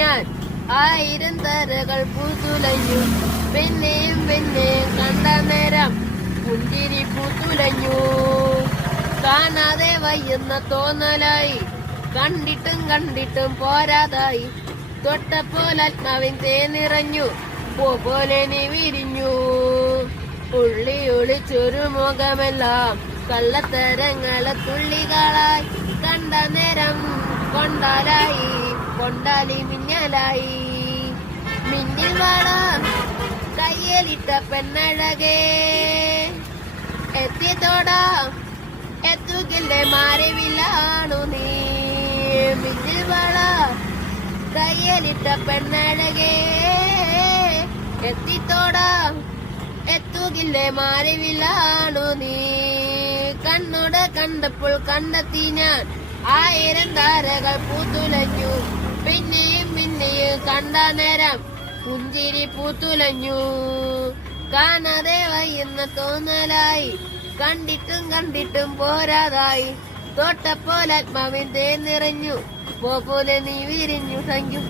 ഞാൻ 1000 തരകൾ പൂത്തുലഞ്ഞു. പിന്നെയും പിന്നെയും കണ്ട നേരം പുഞ്ചിരി പൂത്തുലഞ്ഞു. കാണാതെ വയ്യുന്ന തോന്നലായി, കണ്ടിട്ടും കണ്ടിട്ടും പോരാതായി. തൊട്ടപ്പോൾ ആത്മാവിൻ തേനിറഞ്ഞു, പൂ പോലെ നീ വിരിഞ്ഞു. ഉള്ളി ഒളിച്ചൊരു മുഖമെല്ലാം കള്ളത്തരങ്ങളെ തുള്ളികളായി. കണ്ട നേരം കൊണ്ടാലായി, കൊണ്ടാലി മിന്നലായി. മിന്നിൽ വള കയ്യിലിട്ട പെണ്ണഴകേ, എത്തിത്തോടാ എത്തുകില്ലേ മാറിവില്ലാണു നീ. മിന്നിൽ വള കയ്യിലിട്ട പെണ്ണഴകേ, എത്തിത്തോടാ എത്തുകില്ലേ മാറിവില്ലാണു നീ. കണ്ണോട് കണ്ടപ്പോൾ കണ്ടെത്തി ഞാൻ 1000 താരകൾ പൂത്തുലഞ്ഞു. പിന്നെയും പിന്നെയും കണ്ട നേരം പുഞ്ചിരി പൂത്തുലഞ്ഞു. കാണാതെ വയ്യുന്ന തോന്നലായി, കണ്ടിട്ടും കണ്ടിട്ടും പോരാതായി. തൊട്ടപ്പോൾ ആത്മാവിൻ തേൻ നിറഞ്ഞു, പോ പോലെ നീ വിരിഞ്ഞു. Thank you.